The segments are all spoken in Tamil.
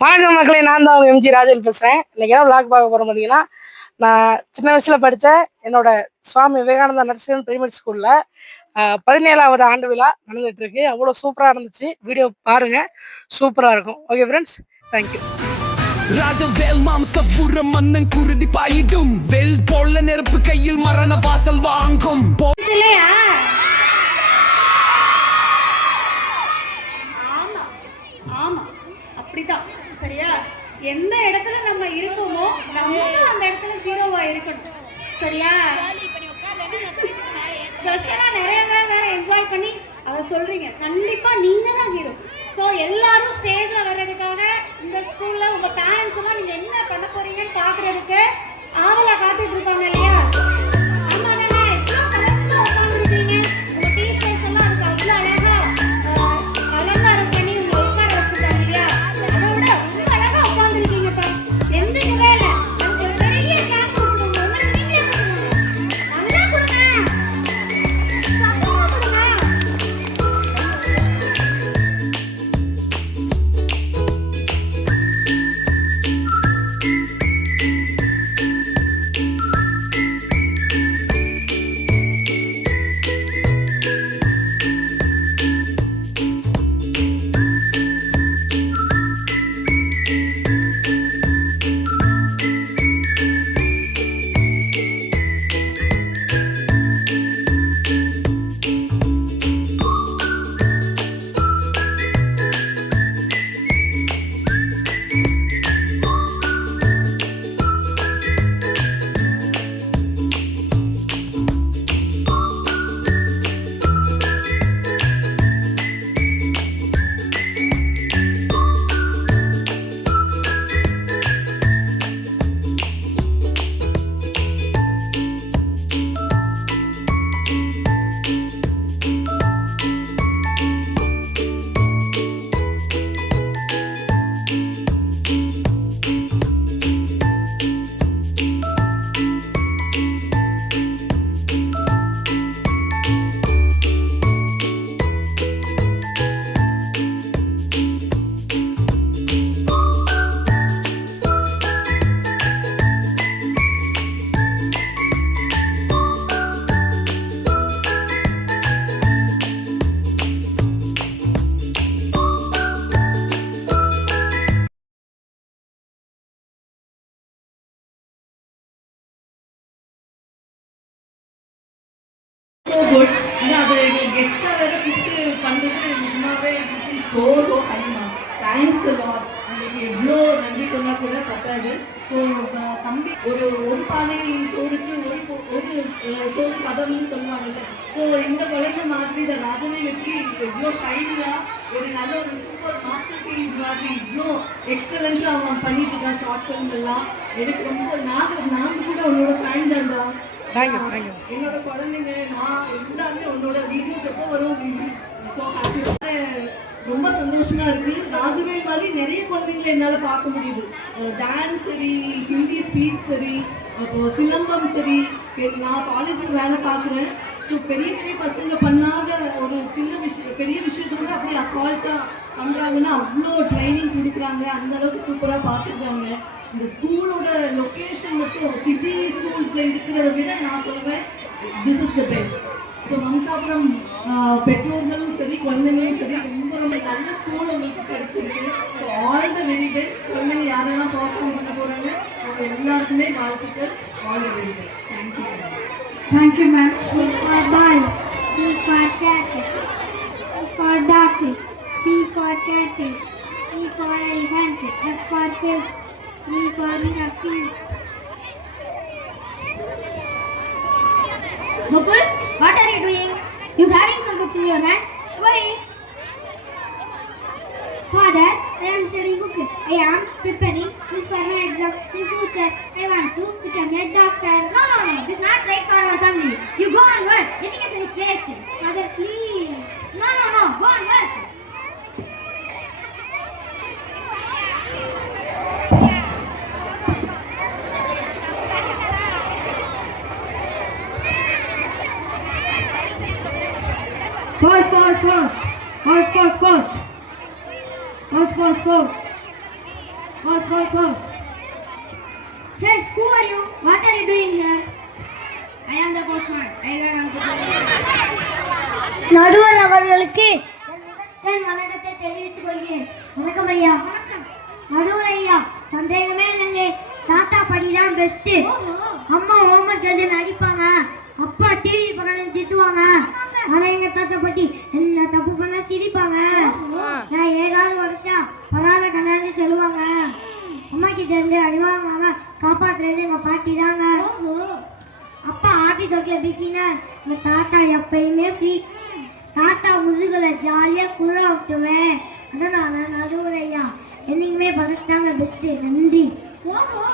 வணக்கம் மக்களே, நான் தான் அவங்க எம்ஜி ராஜல் பேசுகிறேன். இன்றைக்கி என்ன விளாக் பார்க்க போகிறோம் பார்த்தீங்கன்னா, நான் சின்ன வயசில் படித்த என்னோட சுவாமி விவேகானந்தா நர்சரி பிரைமரி ஸ்கூலில் 17வது ஆண்டு விழா நடந்துகிட்ருக்கு. அவ்வளோ சூப்பராக இருந்துச்சு. வீடியோ பாருங்கள், சூப்பராக இருக்கும். Okay friends, thank you. ராஜவேல் மாம்சபுர மன்னன் குருதி பாயிடும் வெல் போல நெருப்பு கையில் மரண வாசல் வாங்கும். அப்படிதான் சரியா? எந்த இடத்துல நம்ம இருக்கோமோ நம்ம அந்த இடத்துல ஹீரோவா இருக்கணும் சரியா? ஸ்பெஷலா நிறைய பேர் என்ஜாய் பண்ணி அதை சொல்றீங்க. கண்டிப்பா நீங்க தான் ஹீரோ. ஸோ எல்லாரும் ஸ்டேஜ்ல வர்றதுக்காக இந்த ஸ்கூல்ல உங்க பேரண்ட்ஸ் எல்லாம் நீங்க என்ன பண்ண போறீங்கன்னு பாக்குறதுக்கு ஆவலா காத்துட்டு இருக்காங்க இல்லையா? அது கெஸ்ட்டாக வேற கூப்பிட்டு பண்ணுறது நிஜமாவே ஸோ ஹைமா. Thanks lot. உங்களுக்கு எவ்வளோ நன்றி சொன்னால் கூட பத்தாது. ஸோ தம்பி ஒரு பானை சோறுக்கு ஒரு சோறு பதம்னு சொல்லுவாங்கல்ல. ஸோ இந்த குழந்தை மாதிரி இந்த ராஜனை எப்படி எவ்வளோ ஷைனிங்காக ஒரு நல்ல ஒரு சூப்பர் மாஸ்டர் பீஸ் மாதிரி இவ்வளோ எக்ஸலண்ட்டாக அவன் பண்ணிட்டு இருக்கான். ஷார்ட் ஃபிலிம் எல்லாம் எனக்கு ரொம்ப நான் கூட உன்னோட ஃபேன் தான்டா. என்னோட குழந்தைங்க நான் எல்லாமே உன்னோட வீடியோஸ் எப்போ வரும் ரொம்ப சந்தோஷமா இருக்கு. ராஜவேல் மாதிரி நிறைய குழந்தைங்களை என்னால் பார்க்க முடியுது. டான்ஸ் சரி, ஹிந்தி ஸ்பீச் சரி, அப்போ சிலம்பம் சரி. நான் காலேஜில் வேலை பார்க்குறேன். ஸோ பெரிய பெரிய பசங்க பண்ணாத ஒரு சின்ன விஷயம் பெரிய விஷயத்த கூட அப்படியே அசால்ட்டாக பண்ணுறாங்கன்னா அவ்வளோ ட்ரைனிங் கொடுக்குறாங்க. அந்த அளவுக்கு சூப்பராக பார்த்துருக்காங்க. இந்த ஸ்கூலோட லொக்கேஷன் மட்டும் சிட்டி ஸ்கூல்ஸில் இருக்கிறத விட நான் சொல்கிறேன் this is the best. So Mamsapuram பெற்றோர்களும் சரி, குழந்தைங்களும் சரி, ரொம்ப ரொம்ப நல்ல ஸ்கூல் உங்களுக்கு கிடைச்சிருக்கு. So all the very best. குழந்தைங்க யாரெல்லாம் பர்ஃபார்ம் பண்ண போகிறாங்க அவங்க எல்லாருக்குமே வாழ்த்துக்கள். All the very best. Thank you. Thank you, ma'am. C for ball, C for cat, E for duck, C for cat, E for elephant, F for fish, E for miracle. Gokul, what are you doing? You having some books in your hand? Why? Father, I am studying book. I am preparing for my exam in future. I want to become a doctor. No. This is not right for our family. You go and work. Education is waste. Father, please. No. Go and work. Post. Pause. Hey, who are you? What are you doing here? I am the postman. நடுவர் அவர்களுக்கு என் வணக்கத்தை தெரிவித்துக் கொள்கிறேன். வணக்கம் ஐயா. நடுவர் ஐயா, சந்தேகமே இல்லைங்க, தாத்தா படிதான் பெஸ்ட். அம்மா ஹோம்ஒர்க் எழுதி நடிப்பாங்க, அப்பா டிவி பக்கம் திட்டுவாங்க, ஆனா எங்க தாத்தா பாட்டி எல்லா தப்பு பண்ணா சிரிப்பாங்க. நான் ஏதாவது உடைச்சா பரவாயில்ல கண்ணாடி சொல்லுவாங்க. அம்மா கிட்ட இருந்து அடிவாங்க காப்பாத்துறது எங்க பாட்டி தாங்க. அப்பா ஆபீஸ் ஒர்க்ல பிஸினா எங்க தாத்தா எப்பயுமே ஃப்ரீ. தாத்தா முதுகுல ஜாலியா குதிரை ஓட்டுவேன். அதனால நடுவர் ஐயா என்னைக்குமே பதஸ்தாங்க பெஸ்ட். நன்றி. ஓஹோ,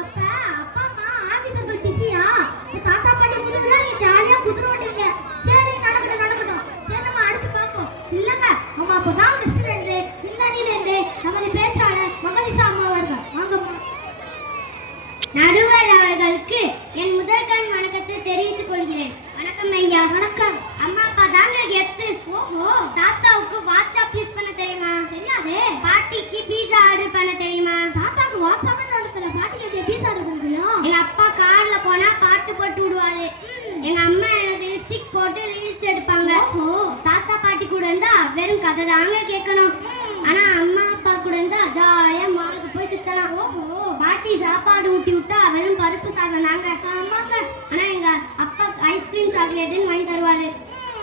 அப்ப அப்பா அம்மா ஆபீஸ் ஒர்க்ல பிஸியா? தாத்தா பாட்டி முதுகுல நீ ஜாலியா குதிரை ஓட்டுவீங்க. சரி, நடக்கட்டும். சரி, நம்ம அடுத்து பார்ப்போம். இல்லங்க, அவங்க அப்பதான் பெஸ்ட் நன்றி. இந்த அணில இருந்து நமது பேச்சாளர் மகனிசா அம்மா அவர்கள். வாங்கம்மா. நடுவர் அவர்களுக்கு என் முதற்கண் வணக்கத்தை தெரிவித்துக் கொள்கிறேன். வணக்கம் ஐயா. வணக்கம். அம்மா அப்பா தாங்க எத்து. ஓஹோ, தாத்தாவுக்கு வாட்ஸ்அப் யூஸ் பண்ண தெரியுமா? தெரியாது. பாட்டிக்கு பீஸா ஆர்டர் பண்ண தெரியுமா? தாத்தாக்கு வாட்ஸ்அப் நடத்தல, பாட்டிக்கு எப்படி பீஸா ஆர்டர் பண்ண தெரியும்? எங்க அப்பா கார்ல போனா பாட்டு போட்டு விடுவாரு. எங்க அம்மா எனக்கு லிப்ஸ்டிக் போட்டு ரீல்ஸ் எடுப்பாங்க. ஓஹோ, தாத்தா பாட்டி கூட இருந்தா வெறும் கதை தாங்க கேட்கணும். ஆனா அம்மா அப்பா கூட இருந்தா ஜாலியா மாலுக்கு போய் சுத்தலாம். ஓஹோ, பாட்டி சாப்பாடு ஊட்டி விட்டா வெறும் பருப்பு சாதம் நாங்க. ஆமாங்க. ஆனா எங்க அப்பா ஐஸ்கிரீம் சாக்லேட்னு வாங்கி தருவாரு.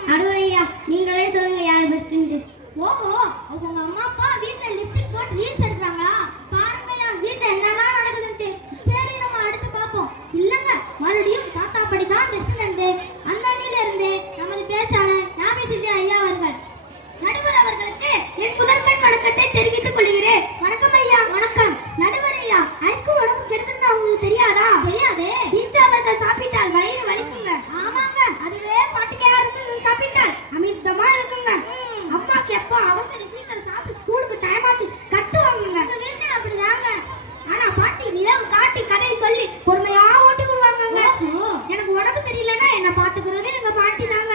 நடுவரையா, நீங்களே சொல்லுங்க யார் பெஸ்ட்னு. ஓஹோ, உங்க அம்மா அப்பா வீட்ல லிப்ஸ்டிக் போட்டு ரீல்ஸ் எடுக்கறாங்களா? பாருங்கயா, வீட்ல என்னலாம் நடக்குதுன்னு. சரி, நம்ம அடுத்து பாப்போம். இல்லங்க, மறுபடியும் தாத்தா படி தான் பெஸ்ட்னு. அந்த அணியில இருந்து நமது பேச்சாளர் ஞாபகசித்தி ஐயா அவர்கள். நடுவர் அவர்களுக்கு என் முதன்மை வணக்கத்தை தெரிவித்துக் கொள்கிறேன். வணக்கம் ஐயா. வணக்கம். நடுவர் ஐயா, ஐஸ்கிரீம் உடம்பு கெடுதுன்னு உங்களுக்கு தெரியாதா? தெரியாது. பீட்சா பர்கர் சாப்பிட்டால் வயிறு வலிக்குங்க. ஆமாங்க. அதுவே பாட்டிக்கே அரைச்சு சாப்பிட்டால் அமிர்தமா இருக்குங்க. அம்மாக்கு எப்போ அவசர சீக்கிரம் சாப்பிட்டு ஸ்கூலுக்கு டைம் ஆச்சு கத்துவாங்க. எங்க வீட்டுல அப்படிதாங்க. ஆனா பாட்டி நிலவு காட்டி கதை சொல்லி பொறுமையா ஓட்டி விடுவாங்க. எனக்கு உடம்பு சரியில்லைன்னா என்ன பாத்துக்கிறது எங்க பாட்டி தாங்க.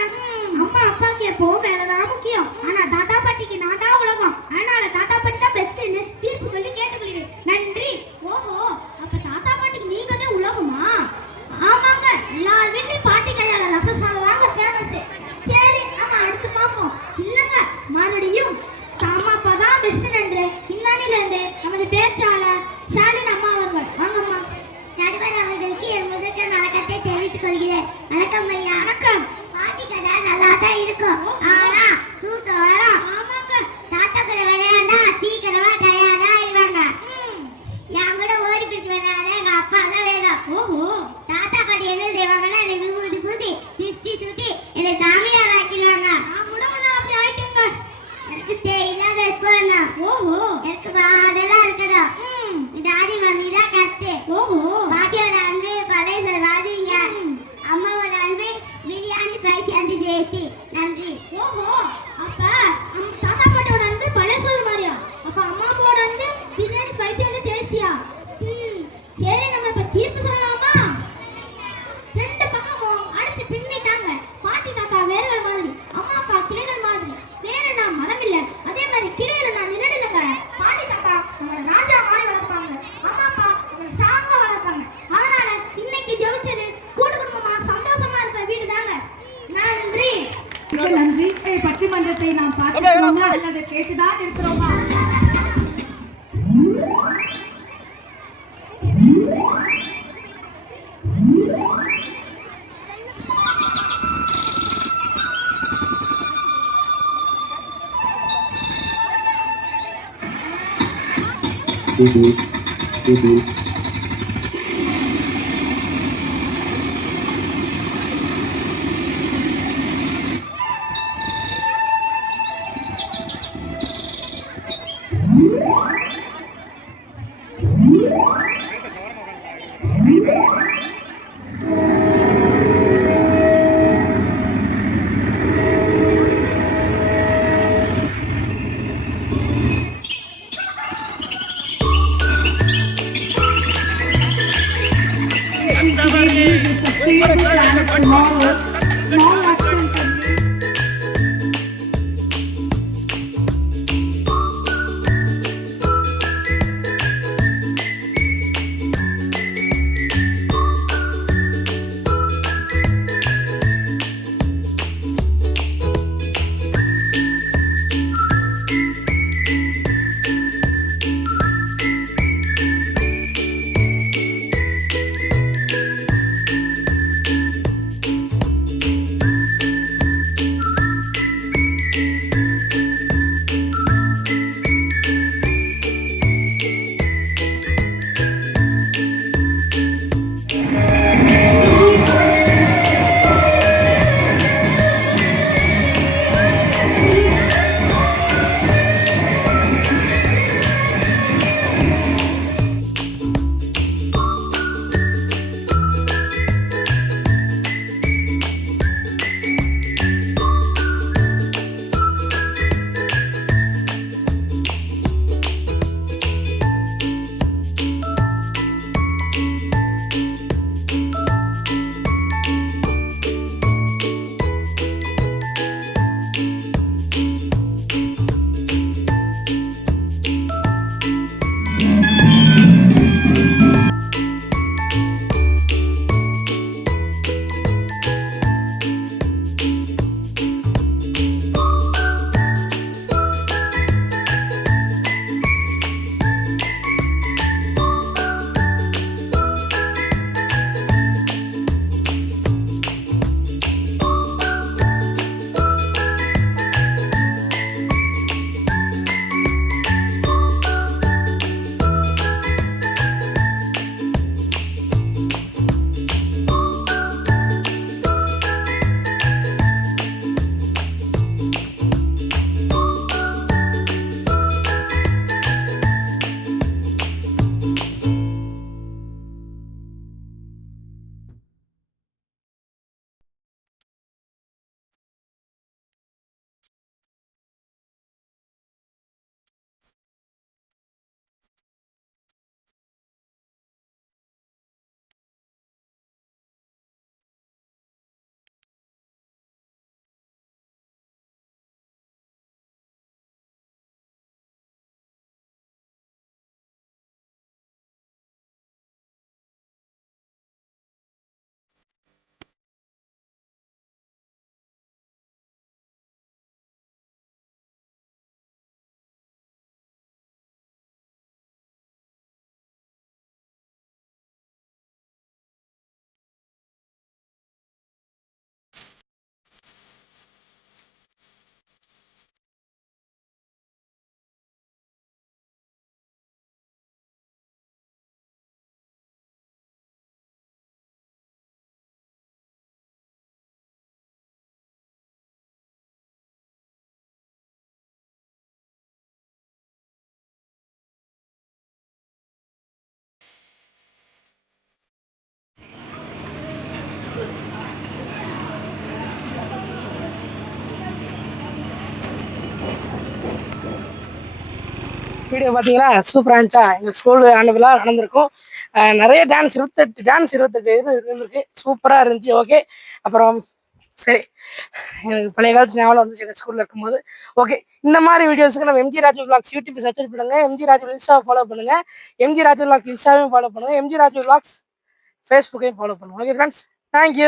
அம்மா அப்பாக்கு எப்பவும் வேலைதான் முக்கியம். ஆனா தாத்தா பாட்டிக்கு நான் தான் உலகம். அதனால தாத்தா பாட்டி தான் பெஸ்ட்னு தீர்ப்பு சொல்லி கேட்டுக்கொள்கிறேன். நன்றி. ஓஹோ, அப்ப தாத்தா பாட்டிக்கு நீங்க தான் உலகமா? ஆமாங்க. எல்லார் வீட்லயும் பாட்டி கையால ரசம் சாதம் தாங்க ஃபேமஸ். சரி, நம்ம அடுத்து பார்ப்போம். இல்லங்க, மறுபடியும் அம்மா அப்பா தான் பெஸ்ட் நன்று. இந்தானில இருந்து நமது பேச்சாளர் ஷாலின் அம்மா அவர்கள். வாங்கம்மா. நடுவர் அவர்களுக்கு என் முதற்கண் வணக்கத்தை தெரிவித்துக் கொள்கிறேன். வணக்கம் ஐயா. வணக்கம். பாட்டி கதை நல்லா தான் இருக்கும், ஆனா தூக்கம் வரும். ஆமாங்க. தாத்தா கூட விளையாண்டா சீக்கிரமா தயாரா ஆயிடுவாங்க. என் கூட ஓடி பிடிச்சு விளையாட எங்க அப்பா தான் வேணும். ஓஹோ, தாத்தா பாட்டி என்ன செய்வாங்கன்னா எனக்கு ஊதி ஊதி சுத்தி என்னை சாமியார் ஆக்கிடுவாங்க. நான் கூட ஒன்னும் அப்படி ஆயிட்டுங்க. எனக்கு தேயில்லாத இருப்பாங்க. ஓஹோ, எனக்கு அதெல்லாம் இருக்குதா? டாடி மம்மி தான் கத்து. ஓஹோ, பாட்டியோட அன்பு பழைய வாதிங்க. அம்மாவோட அன்பு பிரியாணி ஸ்பைசி அண்ட் டேஸ்டி. நன்றி. ஓஹோ, அப்ப தாத்தா பாட்டியோட அன்பு பழைய சோறு மாதிரியா? அப்ப அம்மாவோட அன்பு பிரியாணி ஸ்பைசி அண்ட் டேஸ்டியா? சரி, நம்ம இப்ப தீர்ப்பு சொல்லலாமா? ரெண்டு பக்கமும் அடிச்சு பின்னிட்டாங்க. பாட்டி தாத்தா வேர்கள் மாதிரி, அம்மா அப்பா கிளைகள் மாதிரி. வேற நான் மனம் இல்ல, அதே மாதிரி கிளையில நான் நின்னுடுங்க. பாட்டி தாத்தா நம்மள ராஜா மாதிரி வளர்ப்பாங்க, அம்மா அப்பா நம்மள ஸ்ட்ராங்கா வளர்ப்பாங்க. அதனால இன்னைக்கு ஜெயிச்சது கூட்டு குடும்பமா சந்தோஷமா இருக்கிற வீடு தாங்க. நன்றி. நன்றி. பட்டிமன்றத்தை நாம் பார்க்கிறோமா அல்லது கேட்டுதான் இருக்கிறோமா? Tomorrow, வீடியோ பார்த்தீங்களா சூப்பராக இருந்துச்சா? எங்கள் ஸ்கூல் ஆண்டு விழா நடந்திருக்கும். நிறைய டான்ஸ் 28 இது இருந்திருக்கு. சூப்பராக இருந்துச்சு. ஓகே. அப்புறம் சரி, எனக்கு பழைய காலத்து ஞாபகம் வந்துச்சு எங்கள் ஸ்கூலில் இருக்கும்போது. ஓகே, இந்த மாதிரி வீடியோஸுக்கு நம்ம MG Raju vlogs YouTube search பண்ணுங்க. எம்ஜி ராஜு இன்ஸ்டாவை ஃபாலோ பண்ணுங்க. எம்ஜி ராஜு விலாக்ஸ் இன்ஸ்டாவையும் ஃபாலோ பண்ணுங்க. எம்ஜி ராஜு விலாக்ஸ் ஃபேஸ்புக்கையும் ஃபாலோ பண்ணுங்க. Okay friends, thank you.